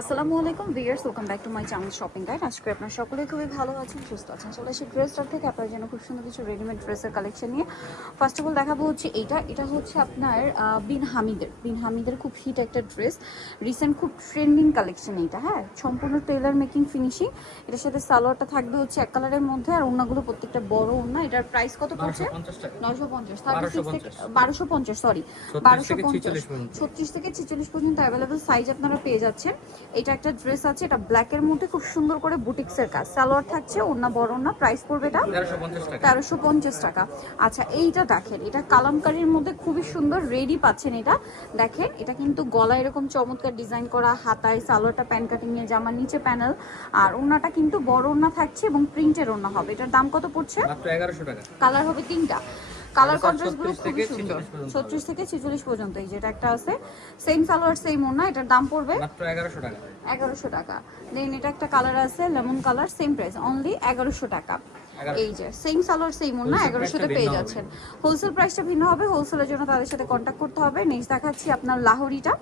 আসসালামু আলাইকুম viewers welcome back to my channel shopping guide. আজকে আপনার সকলে খুবই ভালো আছেন সুস্থ আছেন। চলে আসি ড্রেস স্টার থেকে আপনার জন্য খুব সুন্দর কিছু রেডিমেড ড্রেসের কালেকশন নিয়ে। ফার্স্ট অফ অল দেখাবো হচ্ছে এইটা। এটা হচ্ছে আপনার বিন হামিদের। বিন হামিদের খুব হিট একটা ড্রেস রিসেন্ট খুব ট্রেন্ডিং কালেকশন এইটা হ্যাঁ? সম্পূর্ণ টেলার মেকিং ফিনিশিং এটার সাথে সালোয়ারটা থাকবে হচ্ছে এক কালারের মধ্যে আর ওনাগুলো প্রত্যেকটা বড় ওনা এটার প্রাইস কত পড়ছে? 1250 টাকা। নয়শো পঞ্চাশ। থার্টি সিক্স থেকে বারোশো পঞ্চাশ। সরি বারোশো পঞ্চাশ। ছত্রিশ থেকে ছেচল্লিশ পর্যন্ত অ্যাভেলেবেল সাইজ আপনারা পেয়ে যাচ্ছেন। এটা একটা ড্রেস আছে এটা ব্ল্যাকের মধ্যে খুব সুন্দর করে বুটিক্সের কাজ। সালোয়ার থাকছে ওনা বড় না প্রাইস পড়বে এটা তেরোশো পঞ্চাশ টাকা। আচ্ছা এইটা দেখেন এটা কালামকারির মধ্যে খুবই সুন্দর রেডি পাচ্ছেন এটা। দেখেন এটা কিন্তু গলা এরকম চমৎকার ডিজাইন করা হাতায় সালোয়ারটা প্যান কাটিং এর জামার নিচে প্যানেল আর ওনাটা কিন্তু বড় ওনা থাকছে এবং প্রিন্টের ওনা হবে। এটার দাম কত পড়ছে? মাত্র 1100 টাকা। কালার হবে তিনটা। কালার কন্ট্রাস্টগুলো 36 খুবই থেকে সুন্দর 46 ছত্রিশ থেকে ছেচল্লিশ পর্যন্ত এই যেটা একটা আছে। সেম সালোয়ার সেম ওনা এটার দাম পড়বে মাত্র 1100 টাকা। এগারোশো টাকা। দেন এটা একটা কালার আছে lemon colour same price only এগারোশো টাকা। 1100 এই যে সেম সালোয়ার সেম Wholesale এগারোশোতে পেয়ে যাচ্ছেন। হোলসেল প্রাইসটা ভিন্ন হবে। হোলসেলের জন্য তাদের সাথে কন্ট্যাক্ট করতে হবে। নেক্সট দেখাচ্ছি আপনার লাহোরিটা।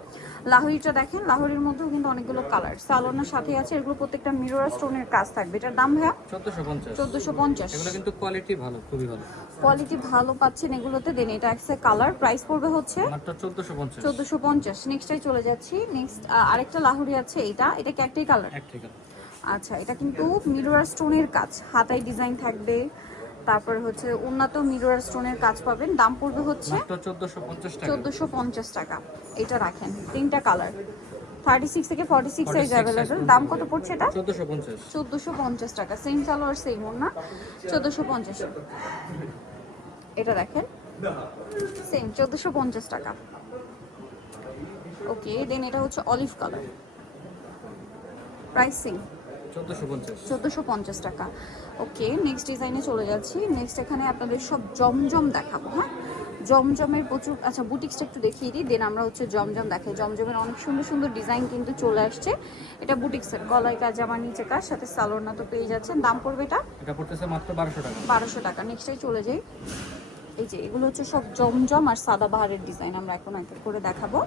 লাহোরিটা দেখেন লাহোরির মধ্যেও কিন্তু অনেকগুলো কালার সালোনার সাথে আছে। এগুলো প্রত্যেকটা মিরর স্টোনের কাজ থাকবে। এটার দাম ভাইয়া? 1450 চোদ্দোশো পঞ্চাশ। এগুলো কিন্তু কোয়ালিটি ভালো খুবই ভালো। কোয়ালিটি ভালো পাচ্ছেন এগুলোতে। দেন এটা একটা কালার প্রাইস পড়বে হচ্ছে মাত্র 1450 চোদ্দোশো পঞ্চাশ। নেক্সটাই চলে যাচ্ছি। নেক্সট আরেকটা লাহোরি আছে। এটা এটা কি একটাই কালার এক ঠিক আছে আচ্ছা এটা কিন্তু মিরর স্টোনের কাজ। হাতায় ডিজাইন থাকবে। তারপরে হচ্ছে উন্নত মিরর স্টোনের কাজ পাবেন। দাম পড়বে হচ্ছে মাত্র 1450 চোদ্দোশো পঞ্চাশ টাকা। এটা রাখেন। তিনটা কালার থার্টি সিক্স থেকে ফর্টি সিক্স সাইজ অ্যাভেলেবেল দাম কত পড়ছে এটা? 1450 চোদ্দোশো পঞ্চাশ টাকা। সেম সালোয়ার সেম না চোদ্দোশো পঞ্চাশ। এটা দেখেন। সেম চোদ্দোশো পঞ্চাশ টাকা। ওকে দেন এটা হচ্ছে অলিভ কালার প্রাইস সেম 1450 চোদ্দোশো পঞ্চাশ। টাকা। ওকে নেক্সট ডিজাইনে চলে যাচ্ছি। নেক্সট এখানে আপনাদের সব জমজম দেখাবো হ্যাঁ? জমজমের প্রচুর আচ্ছা বুটিক্সটা একটু দেখিয়ে দিই দেন আমরা হচ্ছে জমজম দেখাই। জমজমের অনেক সুন্দর সুন্দর ডিজাইন কিন্তু চলে আসছে। এটা বুটিক্সের গলায় কাজ আমার নিচে কাজ সাথে সালোর না তো পেয়ে যাচ্ছেন। দাম পড়বে এটা? এটা পড়তেছে মাত্র 1200 টাকা। বারোশো টাকা। নেক্সটে চলে যাই। এই যে এগুলো হচ্ছে সব জমজম আর সাদা বাহারের ডিজাইন আমরা এখন এক করে দেখাবো।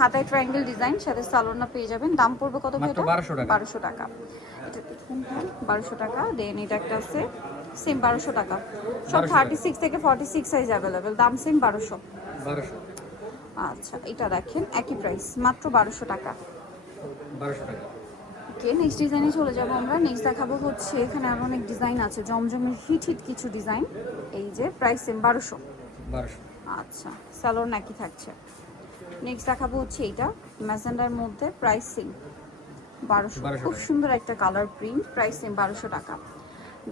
হাতায় ট্রায়াঙ্গেল ডিজাইন সাথে সালোনা পেয়ে যাবেন। দাম পড়বে কত ভাই মাত্র 1200 টাকা। বারোশো টাকা। এটা বারোশো টাকা। দেন এটা একটা আছে সেম বারোশো টাকা। সব থার্টি সিক্স থেকে ফর্টি সিক্স সাইজ অ্যাভেলেবেল দাম সেম বারোশো। আচ্ছা এটা দেখেন একই প্রাইস মাত্র বারোশো টাকা। 1200 টাকা। ওকে নেক্সট ডিজাইনে চলে যাব আমরা। নেক্সট দেখাবো হচ্ছে এখানে আরও অনেক ডিজাইন আছে। জমজমের হিট হিট কিছু ডিজাইন এই যে প্রাইস সেম বারোশো। 1200 আচ্ছা স্যালোর নাকি থাকছে। নেক্সট দেখাবো হচ্ছে এইটা ম্যাজেন্ডার মধ্যে প্রাইস সেম বারোশো। 1200 খুব সুন্দর একটা কালার প্রিন্ট প্রাইস সেম বারোশো টাকা।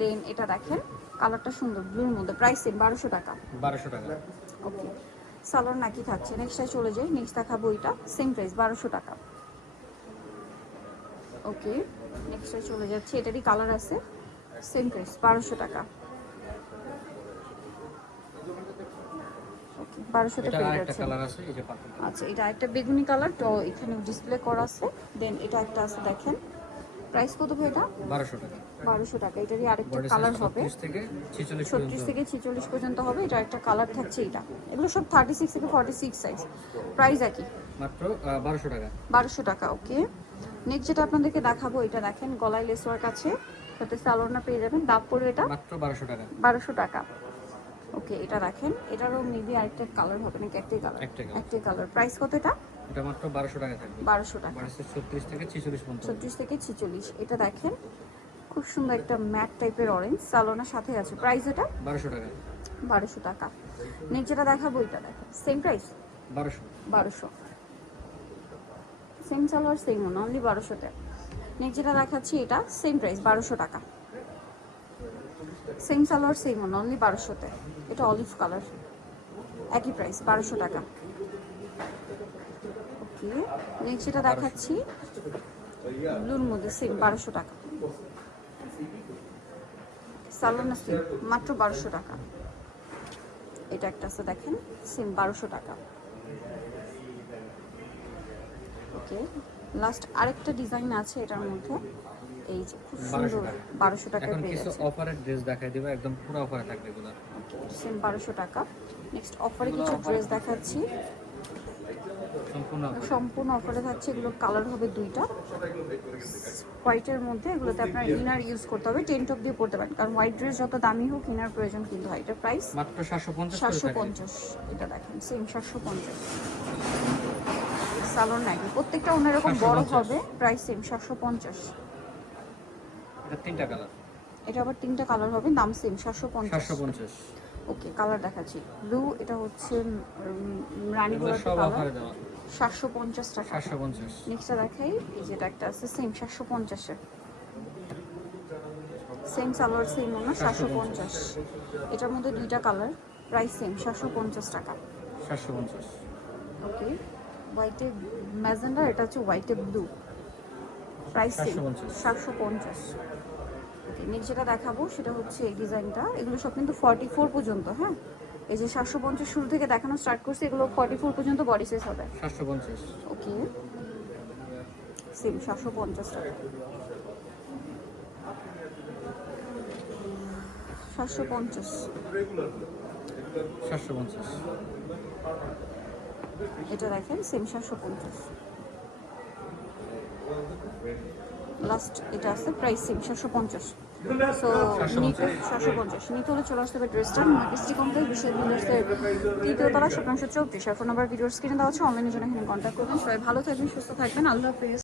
দেন এটা দেখেন কালারটা সুন্দর ব্লুর মধ্যে প্রাইস সেম বারোশো টাকা। 1200 টাকা। ওকে সালোয়ার নাকি থাকছে। নেক্সটটাই চলে যাই। নেক্সট দেখাবো এটা সেম প্রাইস বারোশো টাকা। ওকে নেক্সটটাই চলে যাচ্ছে। এটারই কালার আছে। সেম প্রাইস বারোশো টাকা। ওকে বারোশোতে এটা পেয়ে যাচ্ছে। আচ্ছা এটা একটা বেগুনি কালার তো এখানে ডিসপ্লে করা আছে। দেন এটা একটা আছে দেখেন। প্রাইস কত ভাই এটা? 1200 টাকা। বারোশো টাকা। এটারই আরেকটা কালার হবে। 36 থেকে 46 ছত্রিশ থেকে ছেচল্লিশ পর্যন্ত হবে। এটা একটা কালার থাকছে এটা এগুলো সব থার্টি সিক্স থেকে ফর্টি সিক্স সাইজ প্রাইস একই। মাত্র 1200 টাকা। বারোশো টাকা ওকে নেক্সট যেটা আপনাদেরকে দেখাবো এটা দেখেন গলায় লেস ওয়ার্ক আছে। সাথে সালোনা পেয়ে যাবেন দাম পড়বে এটা। মাত্র 1200 টাকা। বারোশো টাকা। ওকে এটা দেখেন এটারও মেবি আরেকটা কালার হবে নাকি একটাই কালার একটাই কালার প্রাইস কত এটা? এটা মাত্র 1200 টাকা থাকবে। বারোশো টাকা। বডি 36 থেকে 46 পর্যন্ত। ছত্রিশ থেকে ছিচল্লিশ এটা দেখেন। খুব সুন্দর একটা ম্যাট টাইপের অরেঞ্জ সালোনার সাথে আছে। প্রাইস এটা? 1200 টাকা। বারোশো টাকা। নেক্সট যেটা দেখাবো এটা দেখেন। সেম প্রাইস 1200 বারোশো। সেম সালোয়ার সেম ওনা অনলি বারোশোতে। নেক্সট যেটা দেখাচ্ছি, এটা সেম প্রাইস বারোশো টাকা। সেম সালোয়ার সেম ওনা অনলি বারোশোতে। এটা অলিভ কালার একই প্রাইস বারোশো টাকা। ওকে নেক্সট দেখাচ্ছি ব্লুর মধ্যে সেম বারোশো টাকা। সালোনা সেম মাত্র বারোশো টাকা। এটা একটা আছে, দেখেন সেম বারোশো টাকা। ওকে। লাস্ট আরেকটা ডিজাইন আছে এটার মধ্যে। এই যে খুব সুন্দর। বারোশো টাকা। এখন পেয়ে কিছু যাচ্ছে। অফারের ড্রেস দেখাই দিব একদম পুরো অফারে থাকবে এগুলো। সেম বারোশো টাকা। নেক্সট অফারে কিছু ড্রেস দেখাচ্ছি। সম্পূর্ণ অফারে থাকছে এগুলো কালার হবে দুইটা। হোয়াইটের মধ্যে এগুলোতে আপনার ইনার ইউজ করতে হবে টেন্ট অফ দিয়ে পড়তে পারেন। কারণ হোয়াইট ড্রেস যত দামি হোক ইনার প্রয়োজন কিন্তু হয়। এটার প্রাইস মাত্র সাতশো পঞ্চাশ সাতশো পঞ্চাশ এটা দেখেন সেম সাতশো পঞ্চাশ। সালোন নাইটি প্রত্যেকটা অন্যরকম বড় 750 হবে প্রাইস সেম সাতশো পঞ্চাশ। এটা তিনটা কালার এটা আবার তিনটা কালার হবে দাম সেম সাতশো পঞ্চাশ। ওকে কালার দেখাচ্ছি। ব্লু এটা হচ্ছে রানী গোলাপি সব কালার সাতশো পঞ্চাশ টাকা। সাতশো পঞ্চাশ। নেক্সটটা দেখাই এই যেটা একটা আছে সেম সাতশো পঞ্চাশে। সেম সালোয়ার সেম অন্য সাতশো পঞ্চাশ। এটার মধ্যে দুইটা কালার প্রাইস সেম সাতশো পঞ্চাশ টাকা। সাতশো পঞ্চাশ। ওকে হোয়াইটে ম্যাজেন্ডা এটা হচ্ছে হোয়াইটে ব্লু। প্রাইস সেম 750 সাতশো পঞ্চাশ। ওকে নেক্সট যেটা দেখাবো সেটা হচ্ছে এই ডিজাইনটা। এগুলো সব কিন্তু ফর্টি ফোর পর্যন্ত হ্যাঁ? এই যে সাতশো পঞ্চাশ শুরু থেকে দেখানো স্টার্ট করছে এগুলো ফর্টি ফোর পর্যন্ত বডি সাইজ হবে। সাতশো পঞ্চাশ। ওকে সেম সাতশো পঞ্চাশ টাকা। সাতশো পঞ্চাশ। সাতশো পঞ্চাশ। এটা দেখেন, সেম সাতশো পঞ্চাশ। লাস্ট এটা আছে প্রাইস সেম সাতশো পঞ্চাশ। পঞ্চাশ। বিশ্বের তৃতীয় তলা, স্বপ্নাংশ চৌত্রিশ ফোন নাম্বার স্ক্রিনে দেওয়া আছে। অনলাইনের জন্য এখানে কন্ট্যাক্ট করবেন। সবাই ভালো থাকবেন, সুস্থ থাকবেন। আল্লাহ হাফেজ।